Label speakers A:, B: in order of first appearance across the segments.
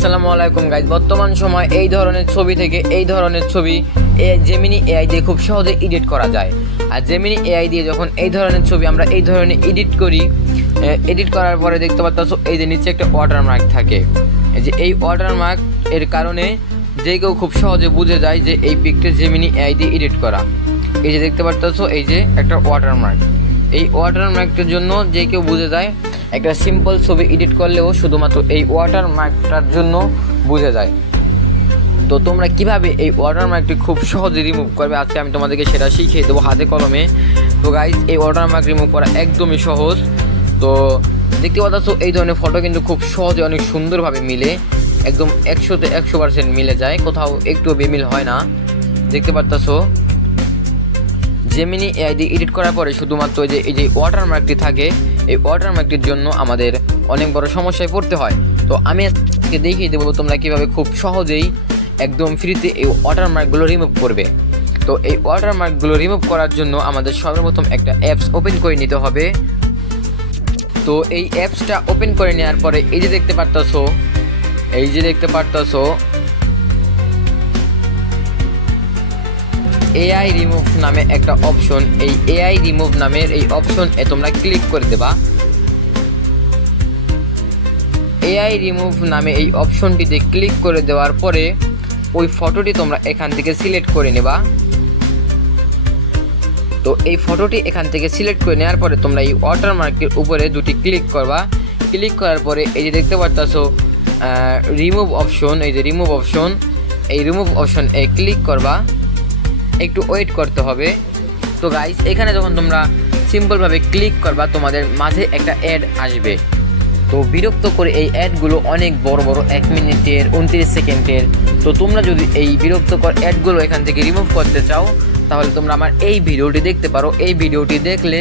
A: আসসালামু আলাইকুম গাইজ বর্তমান সময় এই ধরনের ছবি থেকে এই ধরনের ছবি জেমিনি এআই দিয়ে খুব সহজে এডিট করা যায়। আর জেমিনি এআই দিয়ে যখন এই ধরনের ছবি আমরা এই ধরনের এডিট করি এডিট করার পরে দেখতে পাচ্ছ এই যে নিচে একটা ওয়াটার মার্ক থাকে যে এই ওয়াটার মার্ক এর কারণে যে কেউ খুব সহজে বুঝে যায় যে এই পিকটা জেমিনি এআই দিয়ে এডিট করা। এই যে দেখতে পাচ্ছ এই যে একটা ওয়াটার মার্ক এই ওয়াটারমার্কটার জন্য যে কেউ বুঝে যায় একটা সিম্পল ছবি এডিট করলেও শুধুমাত্র এই ওয়াটারমার্কটার জন্য বুঝে যায়। তো তোমরা কীভাবে এই ওয়াটারমার্কটি খুব সহজে রিমুভ করবে? আজকে আমি তোমাদেরকে সেটা শিখিয়ে দেবো হাতে কলমে। তো গাইজ এই ওয়াটারমার্ক রিমুভ করা একদমই সহজ। তো দেখতে পাচ্ছ, এই ধরনের ফটো কিন্তু খুব সহজে অনেক সুন্দরভাবে মিলে, একদম একশোতে একশো পার্সেন্ট মিলে যায়। কোথাও একটু বেমিল হয় না। দেখতে পাচ্ছ জেমিনি এআই দিয়ে এডিট করার পরে শুধুমাত্র যে, এই যে ওয়াটারমার্কটি থাকে এই ওয়াটারমার্কটির জন্য আমাদের অনেক বড় সমস্যায় পড়তে হয়। তো আমি আজকে দেখিয়ে দেবো তোমরা কীভাবে খুব সহজেই একদম ফ্রিতে এই ওয়াটার মার্কগুলো রিমুভ করবে। তো এই ওয়াটার মার্কগুলো রিমুভ করার জন্য আমাদের সর্বপ্রথম একটা অ্যাপস ওপেন করে নিতে হবে। তো এই অ্যাপসটা ওপেন করে নেওয়ার পরে এই যে দেখতে পারতাছো, এই যে দেখতে পারতাছো এআই রিমুভ নামে একটা অপশন এই এআই রিমুভ নামের এই অপশন এ তোমরা ক্লিক করে দেবা। এআই রিমুভ নামে এই অপশনটিতে ক্লিক করে দেওয়ার পরে ওই ফটোটি তোমরা এখান থেকে সিলেক্ট করে নেবা। তো এই ফটোটি এখান থেকে সিলেক্ট করে নেওয়ার পরে তোমরা এই ওয়াটারমার্কের উপরে দুটি ক্লিক করবা। ক্লিক করার পরে এই যে দেখতে পারতাছো রিমুভ অপশন এই যে রিমুভ অপশন এই রিমুভ অপশন এ ক্লিক করবা। একটু ওয়েট করতে হবে। তো গাইস এখানে যখন তোমরা সিম্পলভাবে ক্লিক করবা, তোমাদের মাঝে একটা অ্যাড আসবে। তো বিরক্ত করে এই অ্যাডগুলো অনেক বড় বড় এক মিনিটের, উনত্রিশ সেকেন্ডের। তো তোমরা যদি এই বিরক্তকর অ্যাডগুলো এখান থেকে রিমুভ করতে চাও, তাহলে তোমরা আমার এই ভিডিওটি দেখতে পারো। এই ভিডিওটি দেখলে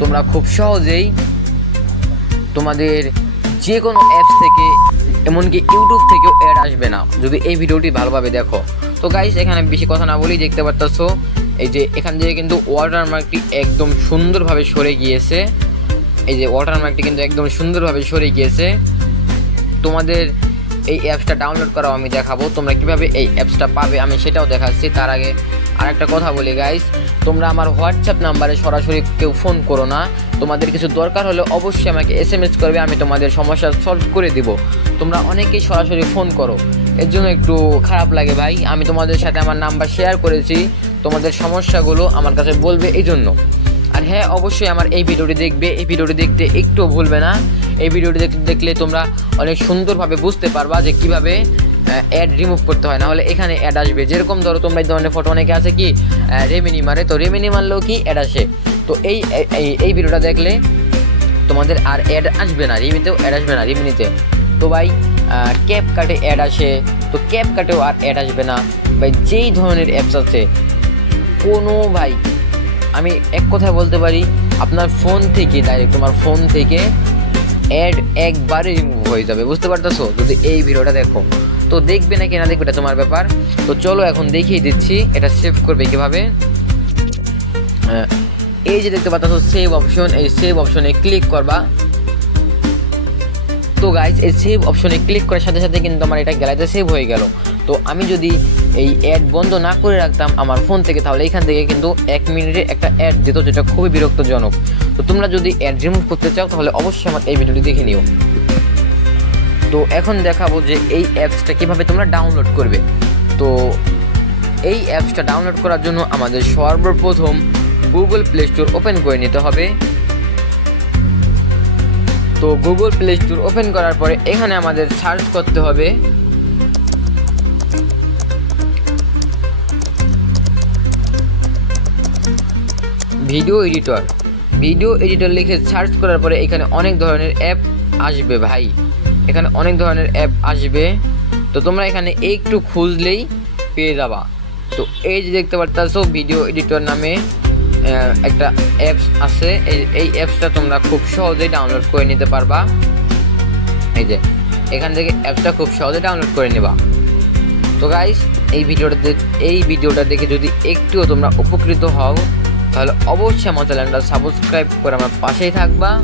A: তোমরা খুব সহজেই তোমাদের যে কোনো অ্যাপস থেকে, এমনকি ইউটিউব থেকেও অ্যাড আসবে না, যদি এই ভিডিওটি ভালোভাবে দেখো। তো গাইস এখানে বেশি কথা না বলেই দেখতে পারতেছো, এই যে এখান থেকে কিন্তু ওয়াটারমার্কটি একদম সুন্দরভাবে সরে গিয়েছে। এই যে ওয়াটারমার্কটি কিন্তু একদম সুন্দরভাবে সরে গিয়েছে। তোমাদের এই অ্যাপসটা ডাউনলোড করাও আমি দেখাবো, তোমরা কীভাবে এই অ্যাপসটা পাবে আমি সেটাও দেখাচ্ছি। তার আগে আর একটা কথা বলি গাইস তোমরা আমার হোয়াটসঅ্যাপ নাম্বারে সরাসরি কেউ ফোন করো না। তোমাদের কিছু দরকার হলে অবশ্যই আমাকে এস এম এস করবে, আমি তোমাদের সমস্যা সলভ করে দিব। তোমরা অনেকেই সরাসরি ফোন করো। এর জন্য একটু খারাপ লাগে ভাই। আমি তোমাদের সাথে আমার নাম্বার শেয়ার করেছি। তোমাদের সমস্যাগুলো আমার কাছে বলবে এই জন্য আর হ্যাঁ অবশ্যই আমার এই ভিডিওটি দেখবে। এই ভিডিওটি দেখতে একটুও ভুলবে না। এই ভিডিওটি দেখলে তোমরা অনেক সুন্দরভাবে বুঝতে পারবা যে কীভাবে অ্যাড রিমুভ করতে হয়, নাহলে এখানে অ্যাড আসবে। যেরকম ধরো তোমরা এই ধরনের ফটো অনেকে আছে কি রেমিনি মারে, তো রেমিনি মারলেও কি অ্যাড আসে? তো এই, এই- ভিডিওটা দেখলে তোমাদের আর অ্যাড আসবে না রিমিতেও অ্যাড আসবে না রিমিনিতে তো ভাই ক্যাপ কাটে অ্যাড আসে, তো ক্যাপ কাটেও আর অ্যাড আসবে না। ভাই, যেই ধরনের অ্যাপস আছে, কোনো ভাই, আমি এক কথায় বলতে পারি, আপনার ফোন থেকে ডাইরেক্ট তোমার ফোন থেকে অ্যাড একবারে রিমুভ হয়ে যাবে, বুঝতে পারতেছো? যদি এই ভিডিওটা দেখো, তো দেখবে নাকি না দেখবে এটা তোমার ব্যাপার? তো চলো এখন দেখিয়ে দিচ্ছি, এটা সেভ করবে কীভাবে? এই যে দেখতে পাচ্ছ সেভ অপশন এই সেভ অপশনে ক্লিক করবা। তো গাইজ এই সেভ অপশনে ক্লিক করার সাথে সাথে কিন্তু আমার এটা গ্যালারিতে সেভ হয়ে গেল। তো আমি যদি এই অ্যাড বন্ধ না করে রাখতাম আমার ফোন থেকে, তাহলে এখান থেকে কিন্তু এক মিনিটে একটা অ্যাড দিত, যেটা খুবই বিরক্তজনক। তো তোমরা যদি অ্যাড রিমুভ করতে চাও, তাহলে অবশ্যই আমার এই ভিডিওটি দেখে নিও। তো এখন দেখাবো যে এই অ্যাপসটা কীভাবে তোমরা ডাউনলোড করবে। তো এই অ্যাপসটা ডাউনলোড করার জন্য আমাদের সর্বপ্রথম গুগল প্লে স্টোর ওপেন করে নিতে হবে। তো গুগল প্লে স্টোর ওপেন করার পরে এখানে আমাদের সার্চ করতে হবে। ভিডিও এডিটর ভিডিও এডিটর লিখে সার্চ করার পরে এখানে অনেক ধরনের অ্যাপ আসবে ভাই। এখানে অনেক ধরনের অ্যাপ আসবে। তো তোমরা এখানে একটু খুঁজলেই পেয়ে যাবা। তো এই যে দেখতে পারতেছো ভিডিও এডিটর নামে একটা অ্যাপস আছে। এই অ্যাপসটা তোমরা খুব সহজেই ডাউনলোড করে নিতে পারবা। এই যে, এখান থেকে অ্যাপসটা খুব সহজে ডাউনলোড করে নেবা। তো গাইস এই ভিডিওটা দেখ- এই ভিডিওটা দেখে যদি একটুও তোমরা উপকৃত হও, তাহলে অবশ্যই আমার চ্যানেলটা সাবস্ক্রাইব করে আমার পাশেই থাকবা।